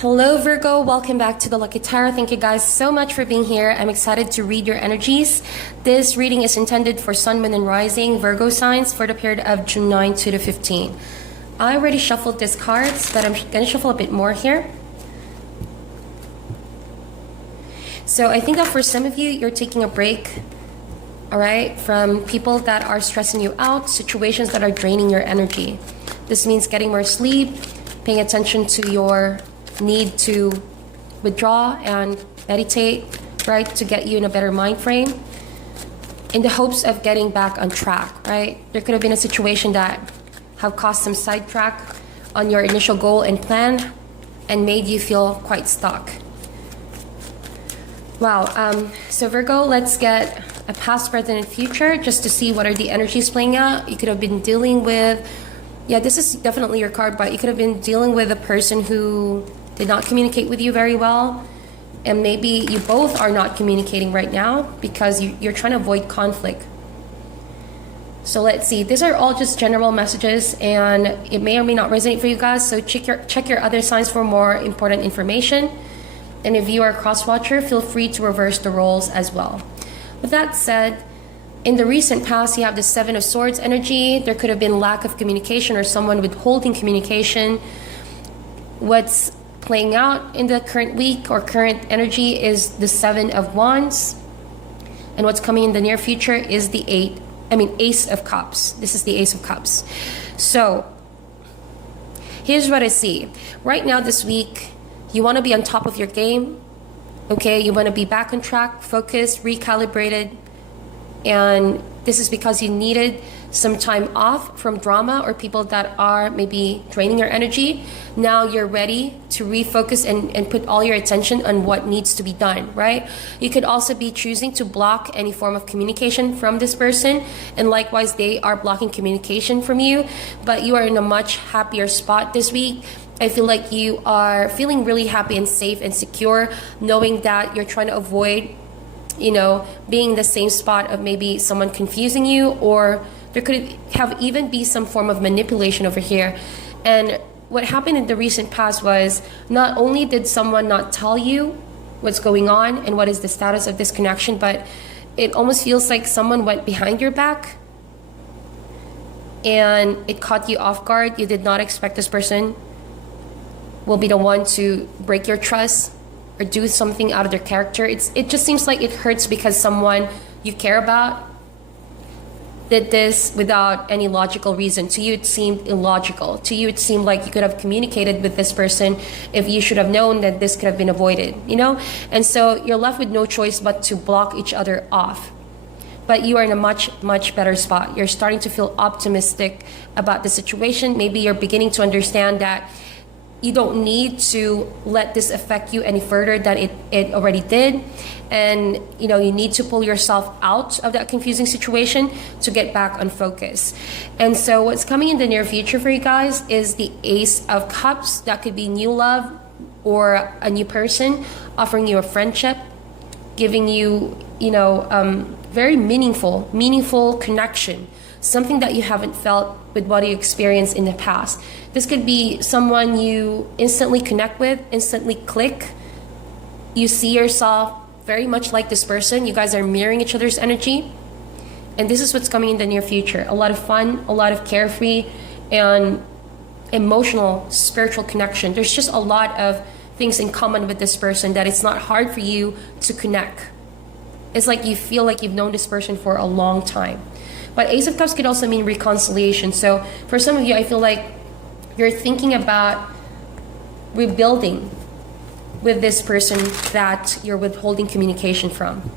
Hello Virgo, welcome back to the Lucky Tarot. Thank you guys so much for being here. I'm excited to read your energies. This reading is intended for Sun, Moon, and Rising Virgo signs for the period of June 9 to the 15th. I already shuffled these cards, but I'm going to shuffle a bit more here. So I think that for some of you, you're taking a break, all right, from people that are stressing you out, situations that are draining your energy. This means getting more sleep, paying attention to your need to withdraw and meditate, right, to get you in a better mind frame in the hopes of getting back on track, right? There could have been a situation that have caused some sidetrack on your initial goal and plan and made you feel quite stuck. Wow. So Virgo, let's get a past, present, and future just to see what are the energies playing out. You could have been dealing with, yeah, this is definitely your card, but you could have been dealing with a person who did not communicate with you very well, and maybe you both are not communicating right now because you're trying to avoid conflict. So let's see, these are all just general messages and it may or may not resonate for you guys, so check your other signs for more important information. And if you are a cross watcher, feel free to reverse the roles as well. With that said, in the recent past, you have the Seven of Swords energy. There could have been lack of communication or someone withholding communication. What's playing out in the current week or current energy is the Seven of Wands. And what's coming in the near future is the Ace of Cups. This is the Ace of Cups. So here's what I see. Right now this week, you want to be on top of your game. Okay, you want to be back on track, focused, recalibrated. And this is because you needed some time off from drama or people that are maybe draining your energy. Now you're ready to refocus and put all your attention on what needs to be done, right? You could also be choosing to block any form of communication from this person, and likewise they are blocking communication from you, but you are in a much happier spot this week. I feel like you are feeling really happy and safe and secure, knowing that you're trying to avoid, you know, being in the same spot of maybe someone confusing you, or there could have even be some form of manipulation over here. And what happened in the recent past was not only did someone not tell you what's going on and what is the status of this connection, but it almost feels like someone went behind your back and it caught you off guard. You did not expect this person will be the one to break your trust or do something out of their character. It just seems like it hurts because someone you care about did this without any logical reason. To you, it seemed illogical. To you, it seemed like you could have communicated with this person if you should have known that this could have been avoided, you know? And so you're left with no choice but to block each other off. But you are in a much, much better spot. You're starting to feel optimistic about the situation. Maybe you're beginning to understand that you don't need to let this affect you any further than it already did. And you know, you need to pull yourself out of that confusing situation to get back on focus. And so what's coming in the near future for you guys is the Ace of Cups. That could be new love or a new person offering you a friendship, giving you, you know, very meaningful connection, something that you haven't felt with what you experienced in the past. This could be someone you instantly connect with, instantly click. You see yourself very much like this person. You guys are mirroring each other's energy. And this is what's coming in the near future. A lot of fun, a lot of carefree and emotional, spiritual connection. There's just a lot of things in common with this person that it's not hard for you to connect. It's like you feel like you've known this person for a long time. But Ace of Cups could also mean reconciliation. So for some of you, I feel like you're thinking about rebuilding with this person that you're withholding communication from.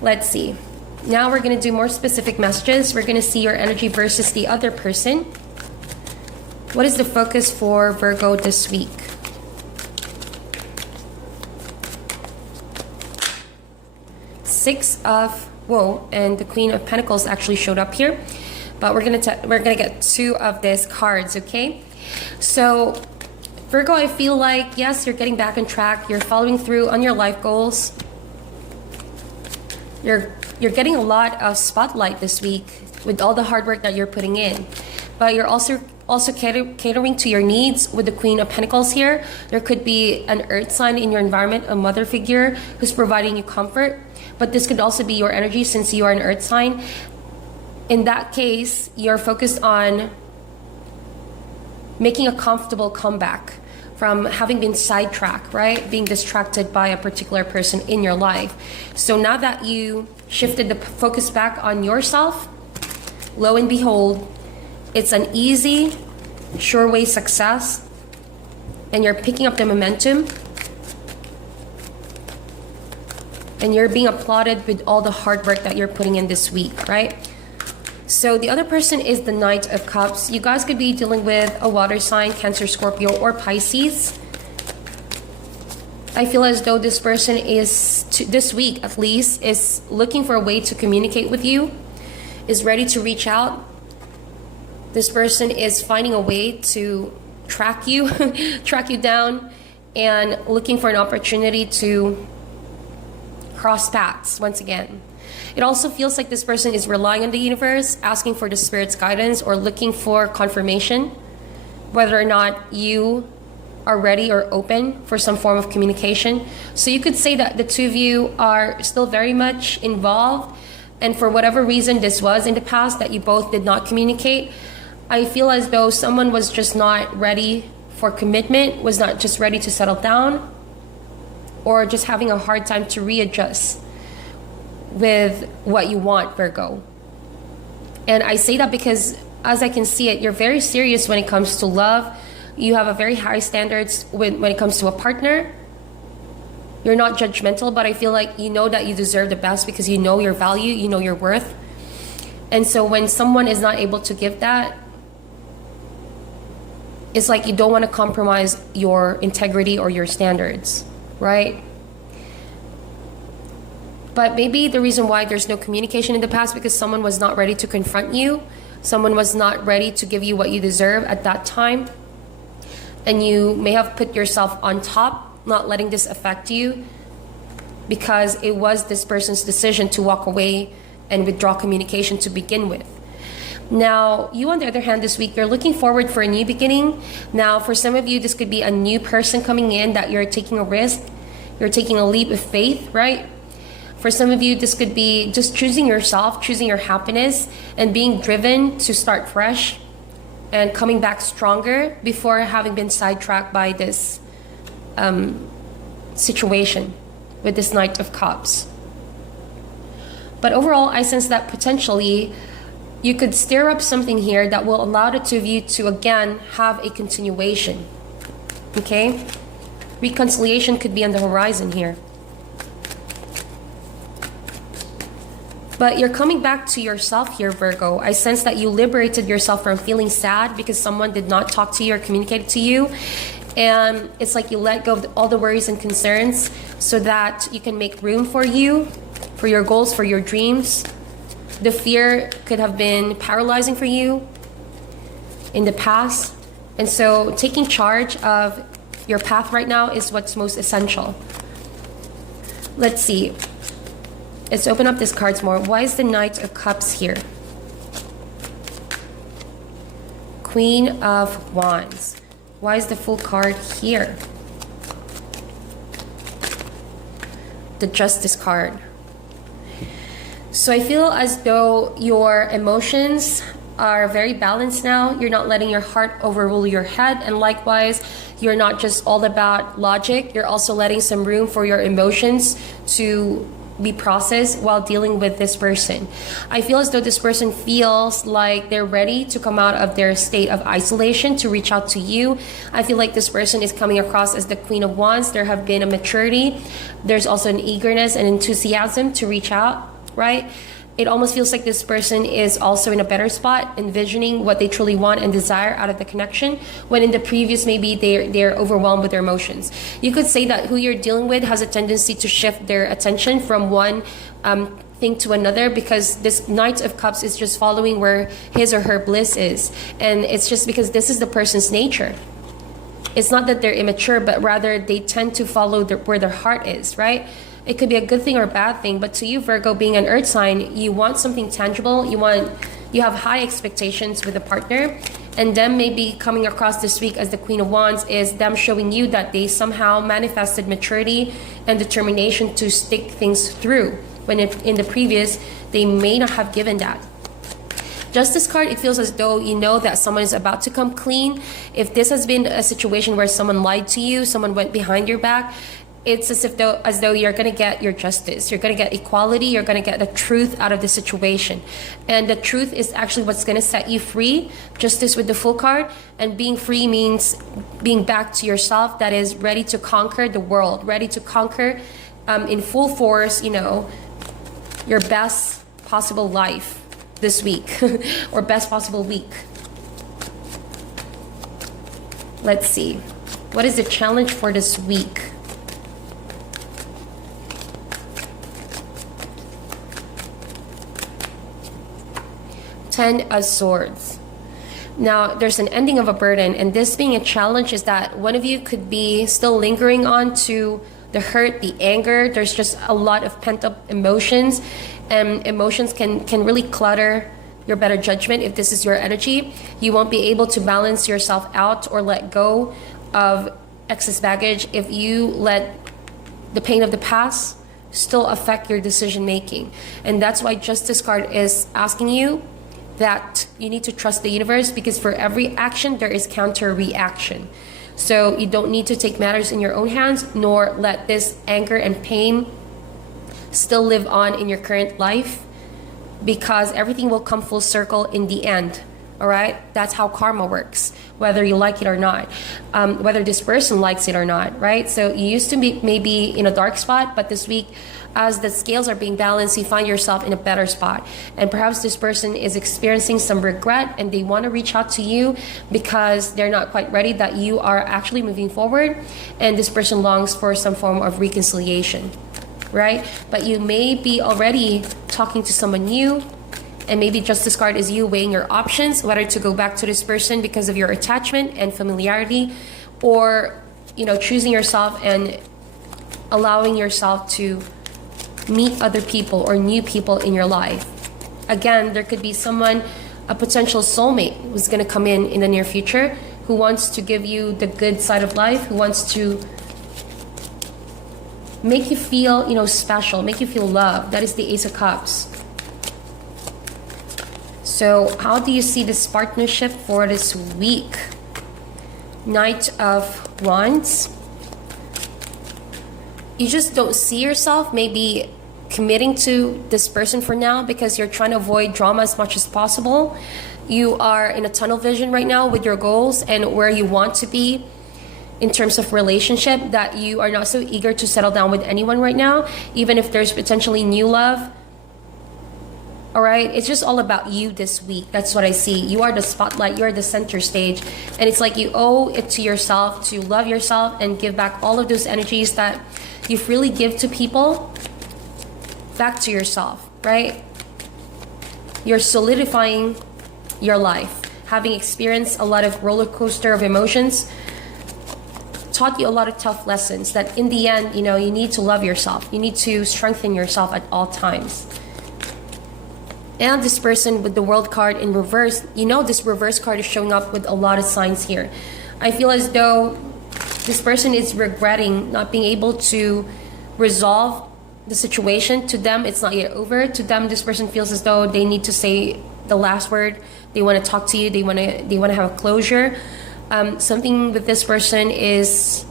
Let's see. Now we're going to do more specific messages. We're going to see your energy versus the other person. What is the focus for Virgo this week? Six of and the Queen of Pentacles actually showed up here, but we're gonna get two of these cards. Okay, so Virgo, I feel like yes, you're getting back on track. You're following through on your life goals. You're getting a lot of spotlight this week with all the hard work that you're putting in, but you're also Also catering to your needs with the Queen of Pentacles here. There could be an earth sign in your environment, a mother figure who's providing you comfort. But this could also be your energy since you are an earth sign. In that case, you're focused on making a comfortable comeback from having been sidetracked, right? Being distracted by a particular person in your life. So now that you shifted the focus back on yourself, lo and behold, it's an easy, sure way success, and you're picking up the momentum, and you're being applauded with all the hard work that you're putting in this week, right? So the other person is the Knight of Cups. You guys could be dealing with a water sign, Cancer, Scorpio, or Pisces. I feel as though this person is, this week at least, is looking for a way to communicate with you, is ready to reach out. This person is finding a way to track you, track you down, and looking for an opportunity to cross paths once again. It also feels like this person is relying on the universe, asking for the spirit's guidance, or looking for confirmation, whether or not you are ready or open for some form of communication. So you could say that the two of you are still very much involved, and for whatever reason this was in the past that you both did not communicate, I feel as though someone was just not ready for commitment, was not just ready to settle down, or just having a hard time to readjust with what you want, Virgo. And I say that because, as I can see it, you're very serious when it comes to love. You have a very high standards when it comes to a partner. You're not judgmental, but I feel like you know that you deserve the best because you know your value, you know your worth. And so when someone is not able to give that, it's like you don't want to compromise your integrity or your standards, right? But maybe the reason why there's no communication in the past because someone was not ready to confront you. Someone was not ready to give you what you deserve at that time. And you may have put yourself on top, not letting this affect you, because it was this person's decision to walk away and withdraw communication to begin with. Now, you on the other hand, this week, you're looking forward for a new beginning. Now, for some of you, this could be a new person coming in that you're taking a risk. You're taking a leap of faith, right? For some of you, this could be just choosing yourself, choosing your happiness, and being driven to start fresh and coming back stronger before having been sidetracked by this situation with this Knight of Cups. But overall, I sense that potentially you could stir up something here that will allow the two of you to again have a continuation. Okay? Reconciliation could be on the horizon here. But you're coming back to yourself here, Virgo. I sense that you liberated yourself from feeling sad because someone did not talk to you or communicate to you. And it's like you let go of all the worries and concerns so that you can make room for you, for your goals, for your dreams. The fear could have been paralyzing for you in the past. And so taking charge of your path right now is what's most essential. Let's see. Let's open up these cards more. Why is the Knight of Cups here? Queen of Wands. Why is the Fool card here? The Justice card. So I feel as though your emotions are very balanced now. You're not letting your heart overrule your head. And likewise, you're not just all about logic. You're also letting some room for your emotions to be processed while dealing with this person. I feel as though this person feels like they're ready to come out of their state of isolation to reach out to you. I feel like this person is coming across as the Queen of Wands. There have been a maturity. There's also an eagerness and enthusiasm to reach out, right? It almost feels like this person is also in a better spot, envisioning what they truly want and desire out of the connection, when in the previous, maybe they're overwhelmed with their emotions. You could say that who you're dealing with has a tendency to shift their attention from one thing to another, because this Knight of Cups is just following where his or her bliss is. And it's just because this is the person's nature. It's not that they're immature, but rather they tend to follow where their heart is, right? It could be a good thing or a bad thing, but to you, Virgo, being an earth sign, you want something tangible. You have high expectations with a partner, And them maybe coming across this week as the Queen of Wands is them showing you that they somehow manifested maturity and determination to stick things through, when in the previous, they may not have given that. Justice card, it feels as though you know that someone is about to come clean. If this has been a situation where someone lied to you, someone went behind your back, it's as though you're going to get your justice. You're going to get equality. You're going to get the truth out of the situation. And the truth is actually what's going to set you free. Justice with the Fool card. And being free means being back to yourself, that is ready to conquer the world, ready to conquer in full force, you know, your best possible life this week or best possible week. Let's see. What is the challenge for this week? Ten of Swords. Now, there's an ending of a burden, and this being a challenge is that one of you could be still lingering on to the hurt, the anger. There's just a lot of pent-up emotions, and emotions can really clutter your better judgment. If this is your energy, you won't be able to balance yourself out or let go of excess baggage if you let the pain of the past still affect your decision making. And that's why Justice card is asking you that you need to trust the universe, because for every action there is counter reaction. So you don't need to take matters in your own hands, nor let this anger and pain still live on in your current life, because everything will come full circle in the end. All right, that's how karma works, whether you like it or not, whether this person likes it or not, right? So you used to be maybe in a dark spot, but this week, as the scales are being balanced, you find yourself in a better spot. And perhaps this person is experiencing some regret, and they want to reach out to you because they're not quite ready that you are actually moving forward, and this person longs for some form of reconciliation, right? But you may be already talking to someone new, and maybe Justice card is you weighing your options, whether to go back to this person because of your attachment and familiarity, or, you know, choosing yourself and allowing yourself to meet other people or new people in your life. Again, there could be someone, a potential soulmate, who's going to come in the near future, who wants to give you the good side of life, who wants to make you feel, you know, special, make you feel loved. That is the Ace of Cups. So how do you see this partnership for this week? Knight of Wands. You just don't see yourself maybe committing to this person for now, because you're trying to avoid drama as much as possible. You are in a tunnel vision right now with your goals and where you want to be in terms of relationship, that you are not so eager to settle down with anyone right now, even if there's potentially new love. All right, it's just all about you this week. That's what I see. You are the spotlight, you are the center stage, and it's like you owe it to yourself to love yourself and give back all of those energies that you freely give to people back to yourself, right? You're solidifying your life, having experienced a lot of roller coaster of emotions, taught you a lot of tough lessons that in the end, you know, you need to love yourself. You need to strengthen yourself at all times. And this person with the World card in reverse, you know, this reverse card is showing up with a lot of signs here. I feel as though this person is regretting not being able to resolve the situation. To them, it's not yet over. To them, this person feels as though they need to say the last word. They want to talk to you. They want to have a closure. Something with this person is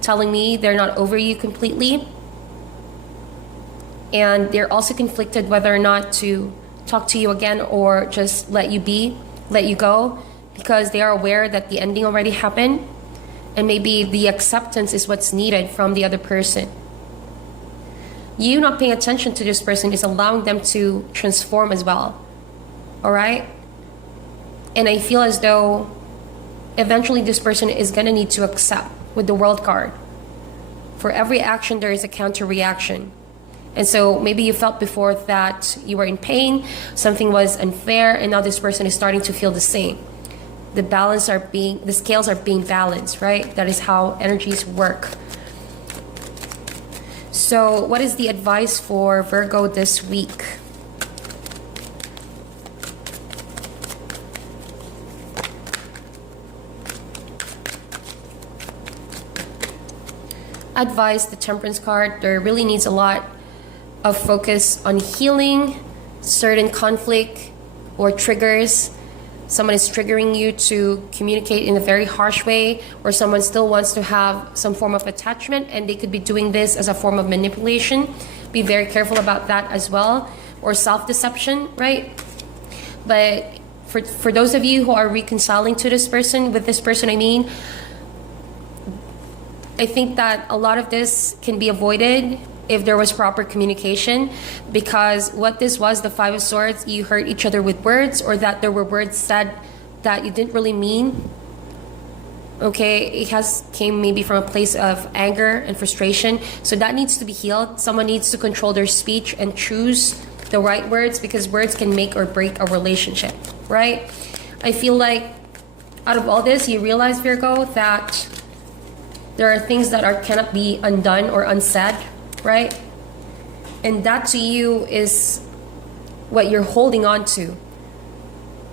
telling me they're not over you completely, and they're also conflicted whether or not to talk to you again or just let you go, because they are aware that the ending already happened, and maybe the acceptance is what's needed from the other person. You not paying attention to this person is allowing them to transform as well. All right? And I feel as though eventually this person is going to need to accept with the World card. For every action, there is a counter reaction. And so maybe you felt before that you were in pain, something was unfair, and now this person is starting to feel the same. The scales are being balanced, right? That is how energies work. So what is the advice for Virgo this week? advice, the Temperance card, there really needs a lot of focus on healing certain conflict or triggers. Someone is triggering you to communicate in a very harsh way, or someone still wants to have some form of attachment and they could be doing this as a form of manipulation. Be very careful about that as well, or self-deception, right? But for those of you who are reconciling to this person, with this person I mean, I think that a lot of this can be avoided if there was proper communication, because what this was, the Five of Swords, you hurt each other with words, or that there were words said that you didn't really mean. Okay, it came maybe from a place of anger and frustration, so that needs to be healed. Someone needs to control their speech and choose the right words, because words can make or break a relationship, right? I feel like out of all this, you realize, Virgo, that there are things that cannot be undone or unsaid, right? And that to you is what you're holding on to.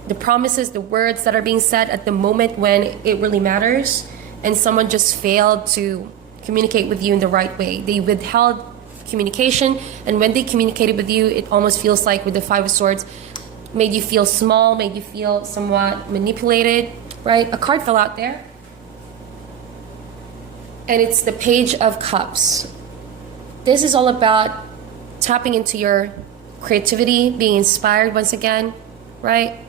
The promises, the words that are being said at the moment when it really matters, and someone just failed to communicate with you in the right way. They withheld communication, and when they communicated with you, it almost feels like with the Five of Swords, made you feel small, made you feel somewhat manipulated, right? A card fell out there, and it's the Page of Cups. This is all about tapping into your creativity, being inspired once again, right?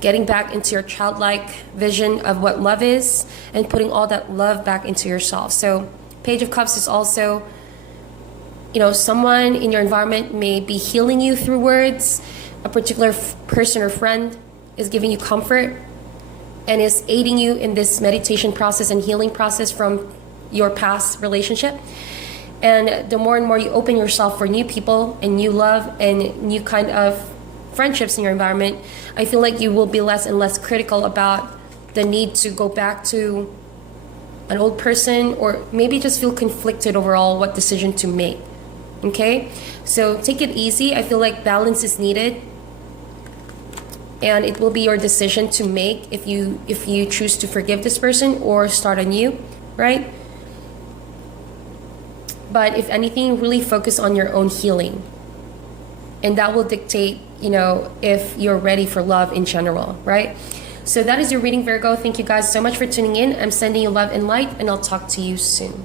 Getting back into your childlike vision of what love is, and putting all that love back into yourself. So Page of Cups is also, someone in your environment may be healing you through words. A particular person or friend is giving you comfort and is aiding you in this meditation process and healing process from your past relationship. And the more and more you open yourself for new people and new love and new kind of friendships in your environment, I feel like you will be less and less critical about the need to go back to an old person, or maybe just feel conflicted overall what decision to make. Okay? So take it easy. I feel like balance is needed, and it will be your decision to make if you choose to forgive this person or start anew, right? But if anything, really focus on your own healing, and that will dictate, if you're ready for love in general, right? So that is your reading, Virgo. Thank you guys so much for tuning in. I'm sending you love and light, and I'll talk to you soon.